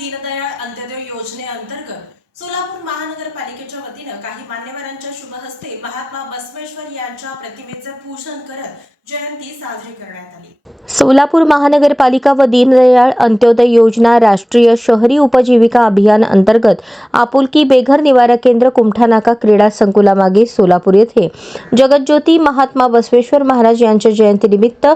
दीनदयाळ अंत्योदय योजनेअंतर्गत सोलापूर महानगरपालिकेच्या वतीनं काही मान्यवरांच्या शुभ हस्ते महात्मा बसवेश्वर यांच्या प्रतिमेचे पूजन करत जयंती साजरी करण्यात आली। सोलापूर महानगरपालिका व दीनदयाळ अंत्योदय योजना राष्ट्रीय शहरी उपजीविका अभियान अंतर्गत आपुलकी बेघर निवारा केंद्र कुमठानाका क्रीडा संकुलामागे सोलापूर येथे जगज्योती महात्मा बसवेश्वर महाराज यांच्या जयंतीनिमित्त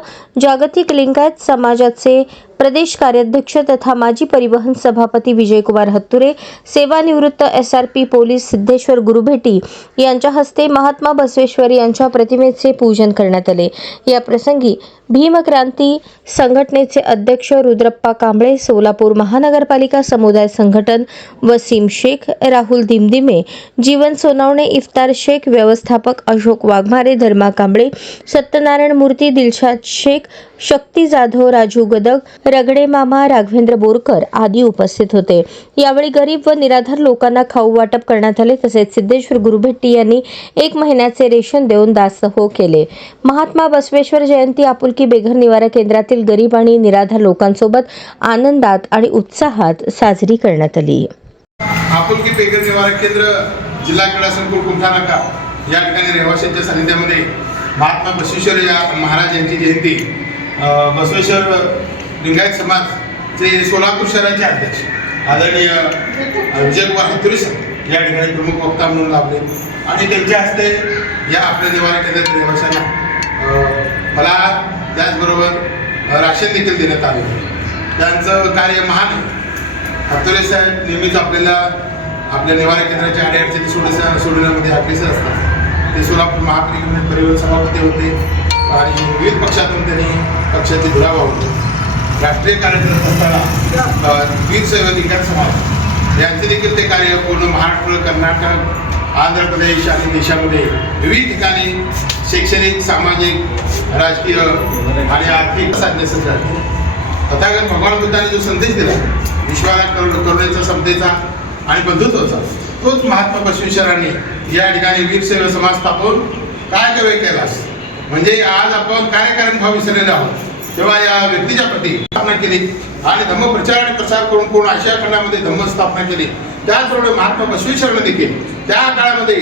जागतिक लिंगायत समाजाचे प्रदेश कार्याध्यक्ष तथा माजी परिवहन सभापती विजयकुमार हत्तुरे, सेवानिवृत्त SRP पोलीस सिद्धेश्वर गुरुभेटी यांच्या हस्ते महात्मा बसवेश्वर यांच्या प्रतिमेचे पूजन करण्यात आले। या प्रसंगी भीमक्रांती संघटनेचे अध्यक्ष रुद्रप्पा कांबळे, सोलापूर महानगरपालिका समुदाय संघटन वसीम शेख, राहुल दिमदिमे, जीवन सोनवणे, इफ्तार शेख, व्यवस्थापक अशोक वाघमारे, धर्मा कांबळे, सत्यनारायण मूर्ती, दिलशाद शेख, शक्ती जाधव, राजू गदग, रगडे मामा, राघवेंद्र बोरकर आदी उपस्थित होते। यावेळी गरीब व निराधार लोकांना खाऊ वाटप करण्यात आले। तसेच सिद्धेश्वर गुरुभेट्टी यांनी 1 महिन्याचे रेशन देऊन दासोह केले। महात्मा बसवेश्वर जयंती आपुलकी बेघर निवारा केंद्रातील गरीब आणि निराधार लोकांसोबत आनंदात आणि उत्साहात साजरी करण्यात आली। आपुलकी बेघर निवारा केंद्र जिल्हा क्रीडा संकुल कुमठानाका या ठिकाणी रहिवाशांच्या सानिध्यामध्ये महात्मा बसवेश्वर या महाराज यांची जयंती बसवेश्वर लिंगायत समाजचे सोलापूर शहराचे अध्यक्ष आदरणीय विजयकुमार हत्तुरे सर या ठिकाणी प्रमुख वक्ता म्हणून लाभले आणि त्यांच्या हस्ते या आपल्या निवारा केंद्रातील रहिवाशांना मला त्याचबरोबर राशन देखील देण्यात आले। त्यांचं कार्य महान आहे। हत्तुरे साहेब नेहमीच आपल्या निवारा केंद्राच्या अडीअडचणी सोडवण्यामध्ये अग्रेसर असतात। ते सोलापूर महापालिकेमध्ये परिवहन सभापती होते आणि विविध पक्षातून त्यांनी पक्षाची धुरा वाहवली। राष्ट्रीय कार्यक्रम असताना वीर शैव लिंगायत समाज यांचे देखील ते कार्य पूर्ण महाराष्ट्र, कर्नाटक, आंध्र प्रदेश आणि देशामध्ये विविध ठिकाणी शैक्षणिक, सामाजिक, राजकीय आणि आर्थिक साधण्यासाठी तथागत भगवान बुद्धाने जो संदेश दिला विश्वाला करुणेचा, समतेचा आणि बंधुत्वाचा, तोच महात्मा बसवेश्वरांनी या ठिकाणी वीर शैव समाज स्थापन काय कवे केलास म्हणजे आज आपण कार्यकारण भाव विसरलेले आहोत। तेव्हा या व्यक्तीच्या प्रती स्थापना केली आणि धम्म प्रचार आणि प्रसार करून पूर्ण आशिया खंडामध्ये धम्म स्थापना केली। त्याचबरोबर महात्मा बसवेश्वरांनी देखील त्या काळामध्ये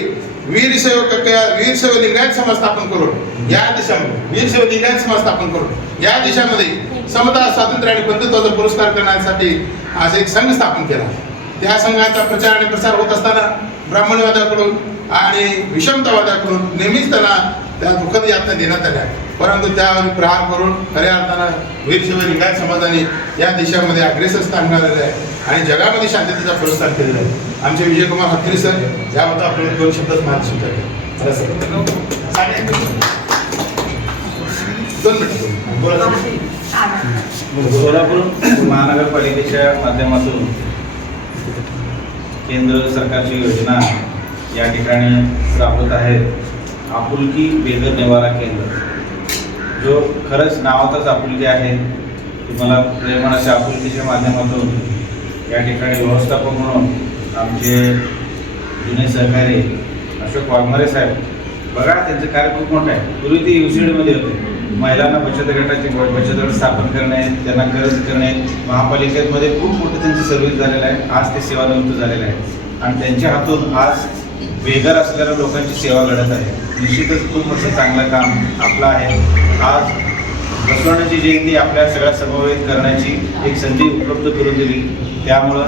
वीर शैव लिंगायत समाज स्थापन करून या देशामध्ये वीर शैव लिंगायत समाज स्थापन करून या देशामध्ये समता, स्वातंत्र्य आणि बंधुत्वाचा पुरस्कार करण्यासाठी आज एक संघ स्थापन केला। त्या संघाचा प्रचार आणि प्रसार होत असताना ब्राह्मणवादाकडून आणि विषमतावादाकडून नेहमीच त्यांना त्या दुःखद यातना देण्यात आल्या, परंतु त्यावर प्रहार करून खऱ्या अर्थानं वीर शैव लिंगायत समाजाने या देशामध्ये अग्रेसर स्थान मिळालेलं आहे आणि जगामध्ये शांततेचा पुरस्कार केलेला आहे। आमचे विजयकुमार हत्तुरे सर याबद्दल आपण 2 शब्दात मार्गदर्शन सोलापूर महानगरपालिकेच्या माध्यमातून केंद्र सरकारची योजना या ठिकाणी राबवत आहे। आपुलकी बेघर निवारा केंद्र जो खरंच नावातच आपुलकी आहे। तुम्हाला प्रेमाच्या आपुलकीच्या माध्यमातून या ठिकाणी व्यवस्थापक म्हणून आमचे जुने सहकारी अशोक वाघमारे साहेब, बघा त्यांचं कार्य खूप मोठं आहे। पूर्वी ते UCDमध्ये होते, महिलांना बचत गट स्थापन करणे, त्यांना कर्ज करणे, महापालिकेमध्ये खूप मोठं त्यांचं सर्व्हिस झालेलं आहे। आज ते सेवानिवृत्त झालेले आहेत आणि त्यांच्या हातून आज बेघर असलेल्या लोकांची सेवा घडत आहे। निश्चितच खूप मोठं चांगलं काम आपलं आहे। आज बसवण्याची जयंती आपल्या सगळ्या समवेत करण्याची एक संधी उपलब्ध करून दिली, त्यामुळं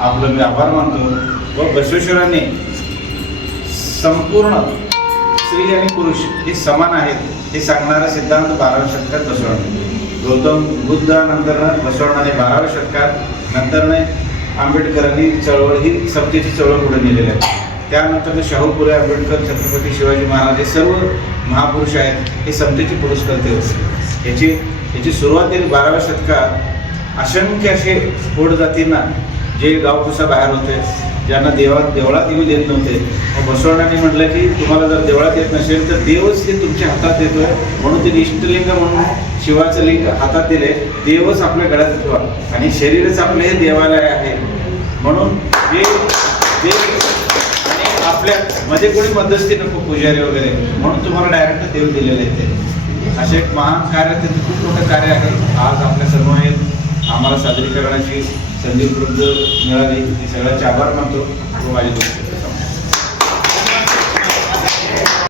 आपलं मी आभार मानतो। व बसवेश्वरांनी संपूर्ण स्त्री आणि पुरुष हे समान आहेत हे सांगणारा सिद्धांत 12व्या शतकात बसवण्यात, गौतम बुद्धानंतरनं बसवण्याने 12व्या शतकात नंतरने आंबेडकरांनी चळवळ ही समतेची चळवळ पुढे नेलेली आहे। त्यानंतर शाहू फुले आंबेडकर, छत्रपती शिवाजी महाराज हे सर्व महापुरुष आहेत हे समतेचे पुरस्कर्ते होते। याची सुरुवाती 12व्या शतकात असंख्य असे पोट जातींना जे गावकुसा बाहेर होते, ज्यांना देवळात येऊ देत नव्हते, मग बसवण्याने म्हटलं की तुम्हाला जर देवळात येत नसेल तर देवच ते तुमच्या हातात देतोय, म्हणून ते इष्टलिंग म्हणून शिवाचं लिंग हातात दिले, देवच आपल्या गळ्यात ठेवा आणि शरीरच आपलं हे देवालय आहे। म्हणून आपल्या मध्ये कोणी मध्यस्थी नको, पुजारी वगैरे, म्हणून तुम्हाला डायरेक्ट देव दिलेले आहेत। असे एक महान कार्य, त्यांचं खूप मोठं कार्य आहे। आज आपल्या सर्व आम्हाला सादरीकरणाची संधी उपलब्ध मिळाली. मी सगळ्यांचे आभार मानतो व माझी दोस्त